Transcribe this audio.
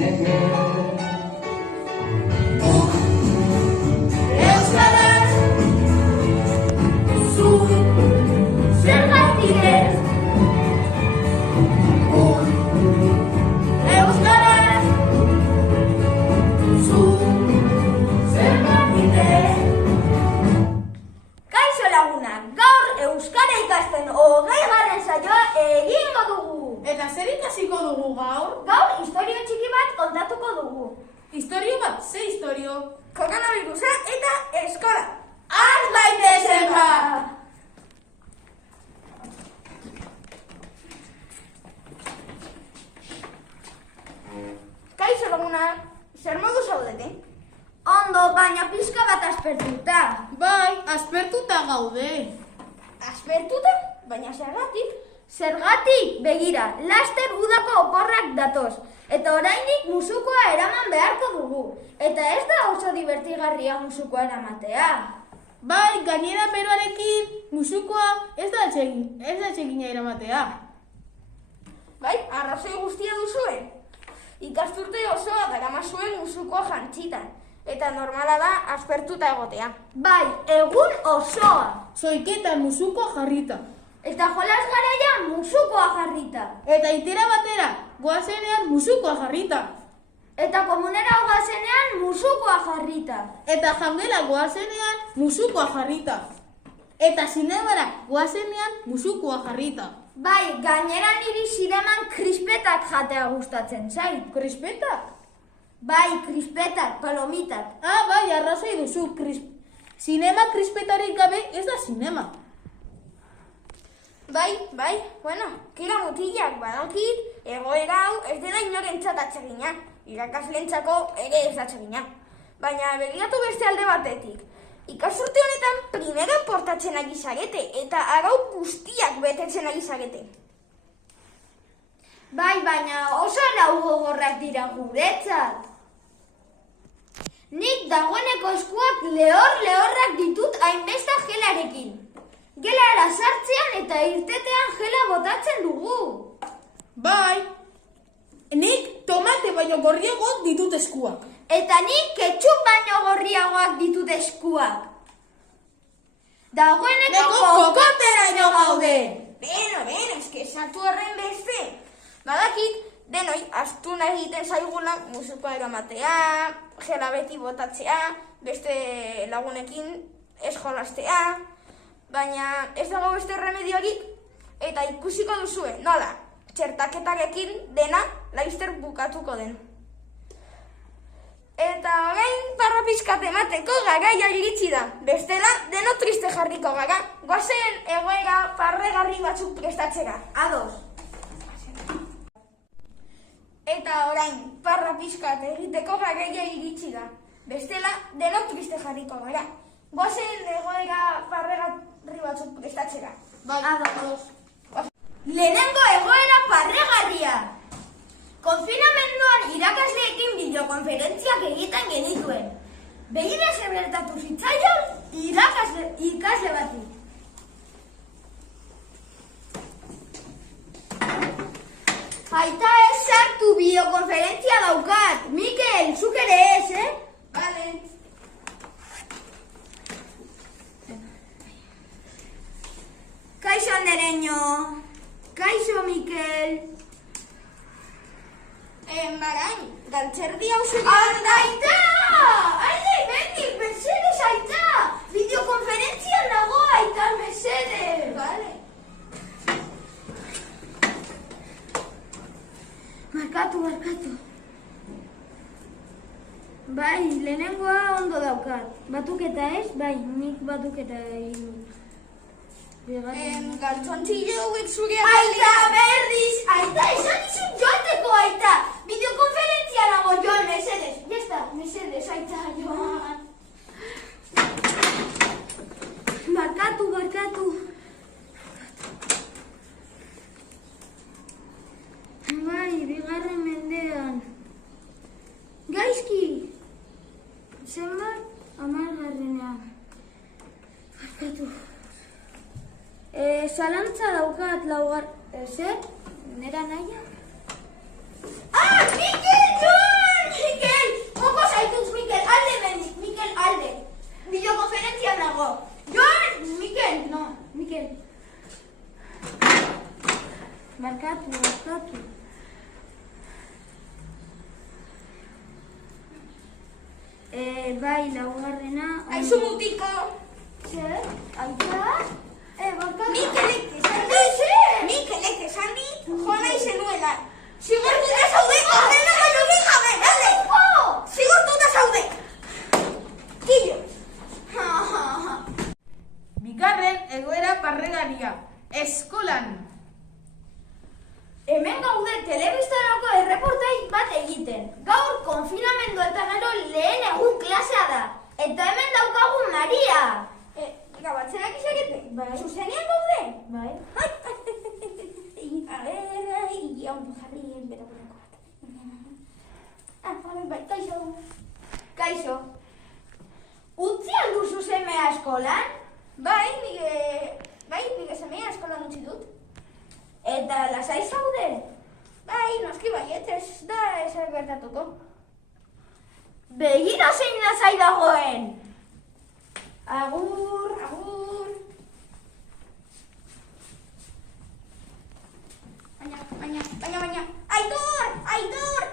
zineke. Euskaraz, zu, zergatik ez? Euskaraz, zu, zergatik ez? Kaixo lagunak, gaur euskara ikasten 20. saioa egingo dugu. Eta zer ikasiko dugu gaur? Gaur istorio txiki bat kontatuko dugu. Istorio bat, ze istorio? Koronavirusa eta eskola. Har daitezen ba! Kaixo lagunak, zer modu zaudete? Ondo, baina pixka bat aspertuta. Bai, aspertuta gaude. Aspertuta? Baina zergatik? Zergatik, begira, laster udako oporrak datoz. Eta oraindik musukoa eraman beharko dugu. Eta ez da oso divertigarria musukoa eramatea. Bai, gainera beroarekin musukoa ez da atsegina eramatea. Bai, arrazoi guztia duzue. Ikasturte osoa daramazuen musukoa jantzitan. Eta normala da aspertuta egotea. Bai, egun osoa. Zoiketan musukoa jarrita. Eta jolas garaian musukoa jarrita. Eta itera batera, goazenean musukoa jarrita. Eta komunera goazenean musukoa jarrita. Eta jangela goazenean musukoa jarrita. Eta zinemara goazenean musukoa jarrita. Bai, gainera niri zineman krispetak jatea gustatzen zait. Krispetak? Bai, krispetak, palomitak. Ah, bai, arrazoi duzu. Zinema krispetarik gabe ez da zinema. Bai, bueno, kila mutilak badakit, egoera hau ez dela inorentzat atsegina. Irakaslentzako ere ez atsegina. Baina begiratu beste alde batetik. Ikasurte honetan primera portatzen ari zarete eta arau guztiak betetzen ari zarete. Bai, baina oso arau gogorrak dira guretzat. Nik dagoeneko eskuak lehorrak ditut hainbeste gelarekin. Gelara sartzean eta irtetean gela botatzen dugu. Bai, nik tomate baino gorriagoak ditut eskuak. Eta nik ketchup baino gorriagoak ditut eskuak. Dagoeneko kokoteraino gaude. Beno, eske esatu horren beste. Badakit, denoi, astuna egiten zaigula musukoa eramatea, gela beti botatzea, beste lagunekin ez jolastea, baina ez dago beste remediorik, eta ikusiko duzue, nola, txertaketarekin dena laizter bukatuko den. Eta orain parra pizkat emateko garaia iritsi da, bestela deno triste jarriko gara, goazen egoera parregarri batzuk prestatzera, ados. Eta orain parra pizkat egiteko garaia iritsi da, bestela deno triste jarriko gara, goazen egoera parregarri batzuk prestatzera. Bai, ados. Lehenengo egoera parregarria. Konfinamenduan irakasleekin bideokonferentziak egiten genituen. Begira zer gertatu zitzaion ikasle bati. Aita ez sartu bideokonferentzia daukat. Mikel, zuk ere ez, Vale. Kaixo andereño. Kaixo Mikel. Marain, galtzerdi hau zugetan da. Aita! Aita, bendik, mesedez, Aita! Bideokonferentzian nago, Aita, mesedez! Vale. Markatu. Bai, lehenengoa ondo daukat. Batuketa ez? Bai, nik batuketa egin dut. Galtzontzile hauek zurea... Aita, berriz! Aita, esan izun joateko, Aita! Bideokonferentzia nago joan, mesedez! Jesta, mesedez, Aita, joan! Barkatu. Bai, 2. mendean. Gaizki! Zenbat? 10. Barkatu. Zalantza daukat zer? Nera naia? Ah, Mikel, joan! Bai, laugarrena... Aizu mutiko. Zer? Aita? Barkatu. Mikelek esan dit, joan nahi zenuela. Zigortuta zaude, ordena gaiunik gabe, bale? Zigortuta zaude. Killo. Bigarren egoera parregaria. Eskolan. Hemen gaude telebistarako erreportai bat egiten. Gaur konfinamendu eta gero lehen egun klasea da. Eta hemen daukagu Maria. Gabatzenak izakete? Bai. Zuzenean gaude? Bai. A ver, ondo jarri beragurako bat. Bai, kaixo. Kaixo. Utzi alduzu semea eskolan? Bai, nire semea eskolan utzi dut. Eta lasai zaude? Bai, noski baiet, ez da ezer gertatuko. Begira zein lasai dagoen. Agur. Baina. Aitor!